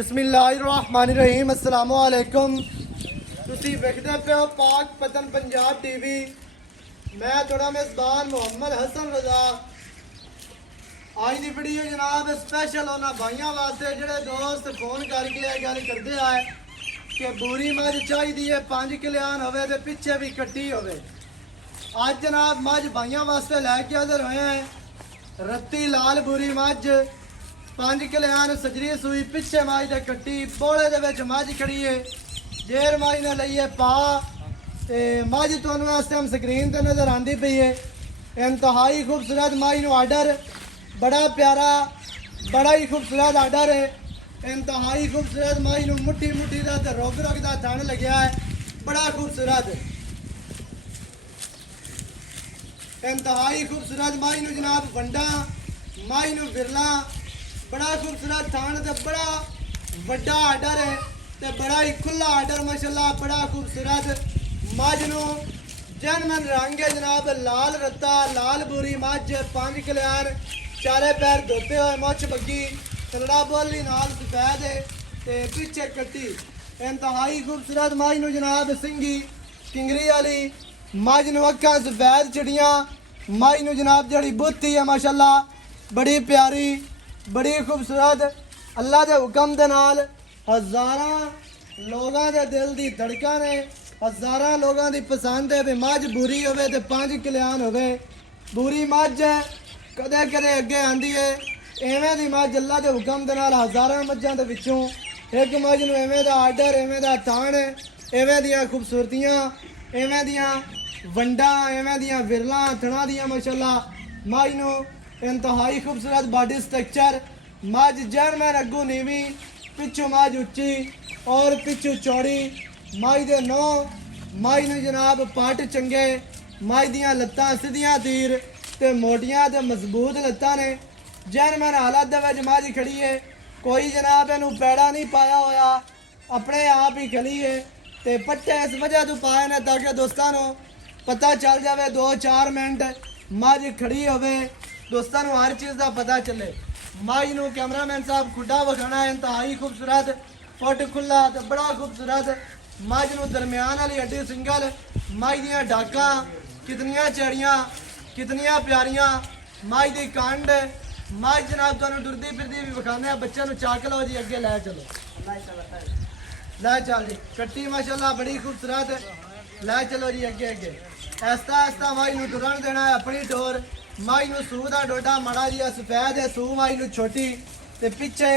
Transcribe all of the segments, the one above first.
बिस्मिल्लाहिर्रहमानिर्रहीम अस्सलाम वालेकुम। तुसी वेखदे पे हो पाक पतन पंजाब टीवी। मैं थोड़ा मेज़बान मोहम्मद हसन रजा। आज की वीडियो जनाब स्पेशल उन्होंने भाइयों वास्ते जेडे दोस्त फोन करके गल करते आए कि बूरी मझ चाहिए है 5 किलियान होवे ते पिछे भी कट्टी होवे। आज जनाब मझ भाइयों वास्ते लैके हाजिर होए हैं रत्ती लाल बूरी मझ 5 किलियान सजरी सूई पिछे मझ ते कट्टी बोले दे विच मझ खड़ी है। जेर मझ ने लईए पा ते मझ तुहानू वास्ते हम स्क्रीन ते नजर आंदी पई है। इंतहाई खूबसूरत मझ नू आर्डर बड़ा प्यारा बड़ा ही खूबसूरत आर्डर है। इंतहाई खूबसूरत मझ नू मुट्ठी मुट्ठी दा ते रोग रोग दा थण लग्या है बड़ा खूबसूरत। इंतहाई खूबसूरत मझ नू जनाब वंडा मझ नू बिरला बड़ा खूबसूरत थान ते बड़ा वड्डा आर्डर है ते बड़ा ही खुला आर्डर माशाल्लाह बड़ा खूबसूरत मझ नू जनमन रंग है जनाब लाल रत्ता लाल बूरी मझ 5 किलियान चारे पैर धोते हुए मुछ बग्गी कलड़ा बोली नाल सफेद है ते पीछे कट्टी। इंतहाई खूबसूरत मझ नू जनाब सिंगी किंगरी वाली मझ नू अक्खां सफेद चिड़ियां मझ नू जनाब जड़ी बुत्ती है माशाल्लाह बड़ी प्यारी बड़ी खूबसूरत अल्लाह के हुक्म दे नाल हज़ारां लोगों के दिल की धड़कन है। हज़ारां लोगों की पसंद है भी मझ बुरी होवे ते 5 किलियान होवे। बुरी मझ है कदे कदे अगे आंदी है एवें दी मझ अल्लाह के हुक्म दे नाल हज़ारां मझां दे विचों एक मझ नूं एवें दा आर्डर एवें दा थान एवें दियां खूबसूरतियां एवें दियां वंडा एवें दियां विरलां थणा दियां माशाल्लाह मझ नूं इंतहाई खूबसूरत बॉडी स्ट्रक्चर मझ जैनमैन अगू नीवी पिछू मझ उच्ची और पिछू चौड़ी मझ दे नौ मझ नूं जनाब पट चंगे मझ दियां लत्तां सीधियां तीर ते मोटियां ते मजबूत लत्तां ने। जैनमैन हालत दे विच मझ खड़ी है कोई जनाब इहनूं पैड़ा नहीं पाया होया अपने आप ही खड़ी है ते पट्टे इस वजह तो पाए ने ताकि दोस्तां नूं पता चल जाए 2-4 मिनट मझ खड़ी होवे दोस्तों को हर चीज़ का पता चले। मझ नूं कैमरामैन साहब खुडा विखाना है इंतहाई खूबसूरत फुट खुला तो बड़ा खूबसूरत मझ नूं दरम्यान वाली हड्डी सिंगल मझ दियां डाकां कितनियां चैड़ियां कितनियां प्यारियां मझ दी कंड मझ जनाब तुहानूं टुरदी फिरदी भी विखाने बच्चे नूं चक लो जी अगे लै चलो लै चल जी कट्टी माशाल्लाह बड़ी खूबसूरत लै चलो जी अगे अगे ऐसा ऐसा मझ नूं टुरन देना है अपनी टोर मझ नूं सूह दा डोडा माड़ा जिहा सफेद है सूह मझ नूं छोटी ते पिछे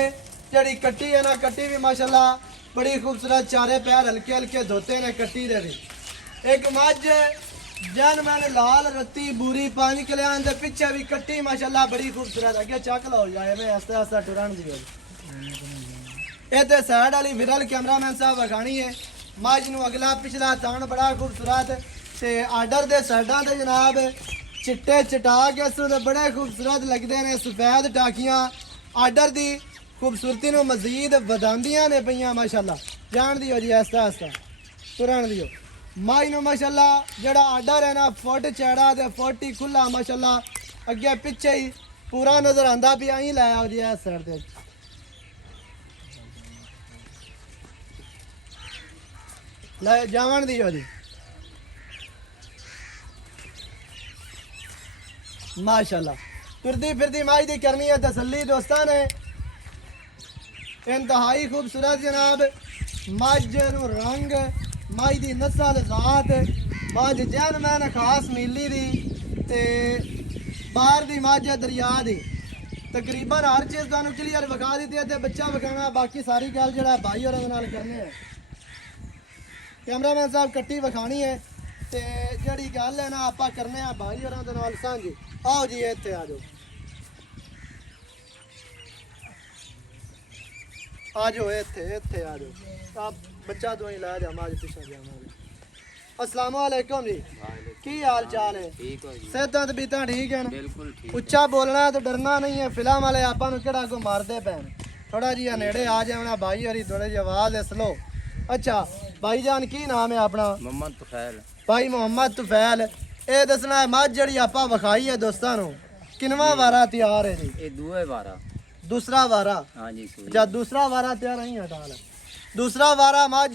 जड़ी कट्टी है ना कट्टी भी माशाल्लाह बड़ी खूबसूरत चारे पैर हल्के हल्के धोते ने कट्टी दे भी। एक मझ जनमैन लाल रत्ती बूरी 5 किलियान दे पिछे भी कट्टी माशाल्लाह बड़ी खूबसूरत अगे चक लो जाए मैं आस्ते आस्ते टुरन दी ये ते साइड वाली विरल कैमरामैन साहब विखानी है मझ नूं अगला पिछला तान बड़ा खूबसूरत ते आर्डर दे साइडां ते जनाब चिट्टे चटाक इस बड़े खूबसूरत लगते हैं सफेद टाकियां आर्डर की खूबसूरती नूं मजीद वधांदियां ने पईयां माशाल्लाह। जान दियो जी आस्ता आस्ता तुरन दियो मझ नूं माशाल्लाह जड़ा आर्डर है ना फुट चैड़ा ते फुट ही खुला माशाल्लाह अगे पिछे ही पूरा नजर आंदा पिया ही लै आओ जी इस साइड ते लै जावन दियो जी माशाल्लाह तुरदी फिरदी मझ दी करनी है तसल्ली दोस्तां ने। इंतहाई खूबसूरत जनाब मझ नूं रंग मझ दी नस्ल ज़ात मझ जैनमैन खास नीली दी ते बाहर दी मझ दरिया दी तकरीबन हर चीज़ तुहानूं क्लीयर विखा दी है ते बच्चा विखाना बाकी सारी गल जिहड़ा भाई होरां दे नाल करनी है। कैमरामैन साहब कट्टी विखानी है ते जिहड़ी गल है ना आपां करने आ भाई होरां दे नाल सांझी। आओ जी इत्थे आ जाओ आ जाओ इत्थे इत्थे आ जाओ आप बच्चा तो ही ला जा माज पिछा जावांगे। अस्सलाम वालेकुम जी की हाल चाल है सेहतां ते बीतां ठीक है बिल्कुल ठीक उच्चा बोलना तो डरना नहीं है फिल्म वाले आपां नूं किहड़ा को मारदे पैन थोड़ा जिहा नेड़े आ जावना भाई हरी थोड़ी जी आवाज़ स्लो। अच्छा भाईजान की नाम है अपना मोहम्मद तुफैल भाई मोहम्मद तुफैल ये दसना है मझ जी आप विखाई है दोस्तों किनवा वारा तैयार है जी ये दूए वारा दूसरा वारा हाँ जी सूई अच्छा दूसरा वारा तैयार नहीं हटा ला दूसरा वारा मझ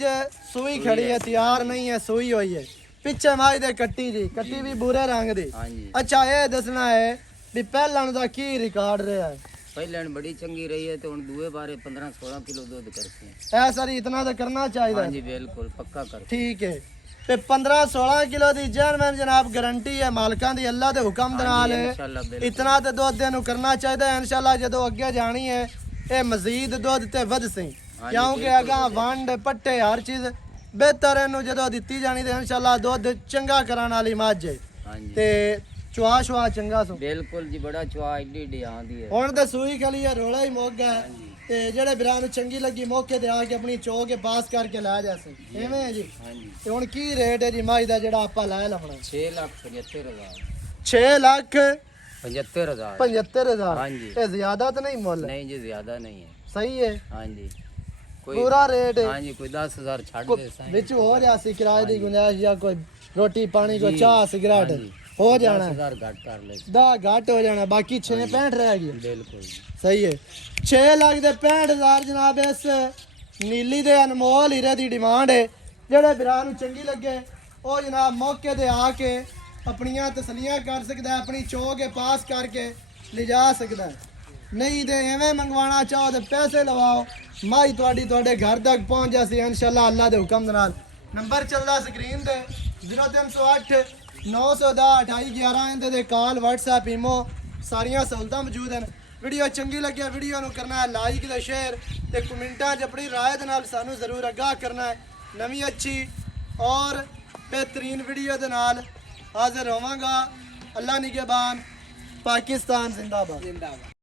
सूई खड़ी है तैयार नहीं है सूई हुई है पिछे मझ दे कट्टी जी कट्टी भी बुरे रंग दी हाँ जी अच्छा ये दसना है भी पहलन दा की रिकॉर्ड रहा है पहले बड़ी चंगी रही है तो दुए बारे 15-16 किलो दूध करते हैं ऐ सर इतना तो करना चाहिए हाँ जी बिल्कुल पक्का कर ठीक है ते 15-16 किलो दी जैन जनाब गारंटी है मालकां दी अल्लाह दे हुक्म दे नाल है इंशाल्लाह बिल्कुल इतना ते दुध देनु करना चाहिए इंशाल्लाह जदों अगे जानी है ये मजीद दुध ते वध सी हाँ जी, क्योंकि अगा वंड पट्टे हर चीज बेहतर इनू जदों दित्ती जानी ते इंशाल्लाह दुध चंगा कराने वाली मझ है हाँ जी ते चुआ शुआ चंगा सो बिल्कुल जी बड़ा चुआ एडी एडी आंदी है हुण ते सूई खली है रोला ही मुक गया है ते जेड़े बिरां नू चंगी लगी मौके ते आके अपनी चो के पास करके ला जा सी एवें है जी हाँ जी ते हुण की रेट है जी मझ दा जेड़ा आपां लै लवणा 6,75,000 6 लाख 75,000 75,000 हाँ जी ये ज्यादा तो नहीं मुल नहीं जी ज्यादा नहीं है सही है हाँ जी कोई पूरा रेट है हाँ जी कोई 10,000 छाड़ को- दे साईं विच हो जासी किराए दी गुंजाइश या कोई रोटी पानी को जी, चाह सिगरेट हाँ जी। हो जाना है 10,000 घट कर ले दा घट हो जाना बाकी 6.65 रह गई बिल्कुल सही है 6 लाख दे 65,000 जनाब इस नीली दे अनमोल हीरे दी डिमांड है जेड़े बिरां नू चंगी लगे ओ जनाब मौके ते आके अपनियां तसलियां कर सकदा है अपनी चो के पास करके ले जा सकदा है नहीं ते एवें मंगवाना चाहो ते पैसे लवाओ माई तुहाडे घर तक पहुंच जासी इंशाल्लाह अल्लाह दे हुक्म दे नाल नंबर चलदा स्क्रीन ते 0308 910 2811 इंदे दे कॉल WhatsApp ईमो सारियां सहूलतां मौजूद हैं वीडियो चंगी लगे वीडियो नू करना है लाइक ते शेयर ते कमेंटां च अपनी राय दे नाल सानू जरूर आगाह करना है नवी अच्छी और बेहतरीन वीडियो दे नाल हाजिर होवांगा अल्लाह निगहबान पाकिस्तान जिंदाबाद